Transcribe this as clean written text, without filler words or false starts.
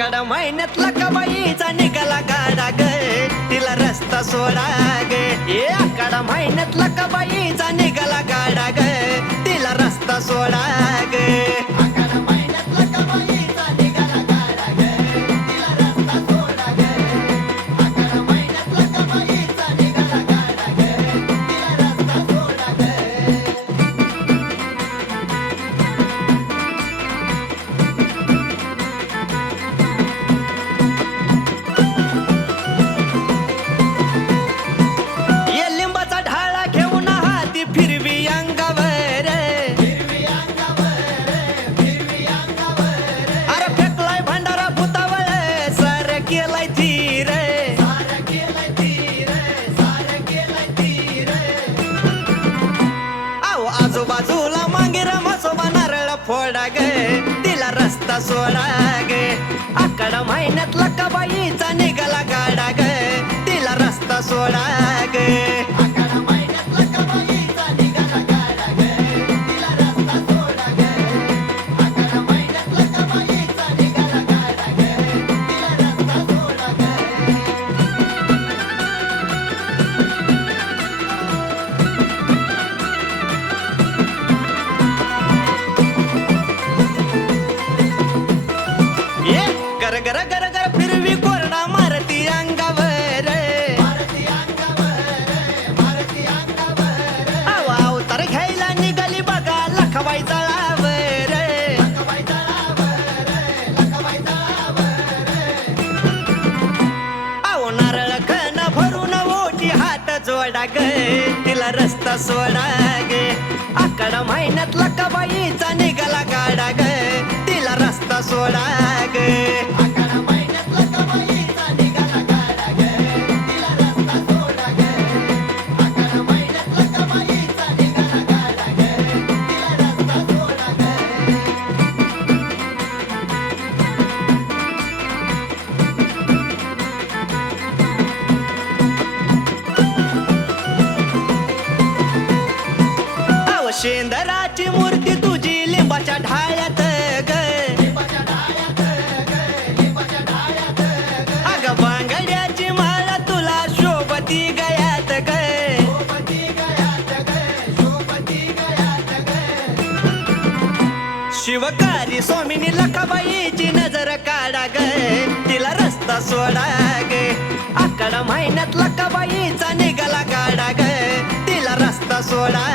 आकाड महिन्यातला कबाईचा निघाला गाडा ग तिला रस्ता सोडा ग ए आकाड महिन्यातला कबाईचा निघाला गाडा ग तिला रस्ता सोडा ग आकाड महिन्यातला कबाईचा निघाला गाडा ग तिला रस्ता सोडा ग आकाड महिन्यातला कबाईचा निघाला गाडा ग तिला रस्ता सोडा ग आजूबाजूला मांगेरा म्हसोबा नारळ फोडा ग तिला रस्ता सोडा ग आकाड महिन्यातला कबाईचा निघाला गाडा ग तिला रस्ता सोडा ग आकाड महिन्यातला कबाईचा निघाला गाडा ग तिला रस्ता सोडा ग आकाड महिन्यातला कबाईचा निघाला गाडा ग तिला रस्ता सोडा ग गर गर गर गर फिरवी कोरडा मारती अंगावर आवा अवतार घ्यायला निघाली बघा लखबाई जळावर आव नारळ कण भरून ओटी हात जोडा ग तिला रस्ता सोडा ग आकाड महिन्यातला कबाईचा निघाला गाडा ग तिला रस्ता सोडा ग आकाड महिन्यातला कबाईचा निघाला गाडा ग तिला रस्ता सोडा ग आकाड महिन्यातला कबाईचा निघाला गाडा ग तिला रस्ता सोडा ग आव शेंदराची मूर्ती तुझी लिंबाच्या ढाळ्यात ग अग बांगड्याची माळा तुला शोभती गयात ग शिवकारी स्वामिनी लखाबाईची नजर काढा ग तिला रस्ता सोडा ग आकाड महिन्यात लखाबाईचा निघाला गाडा ग तिला रस्ता सोडा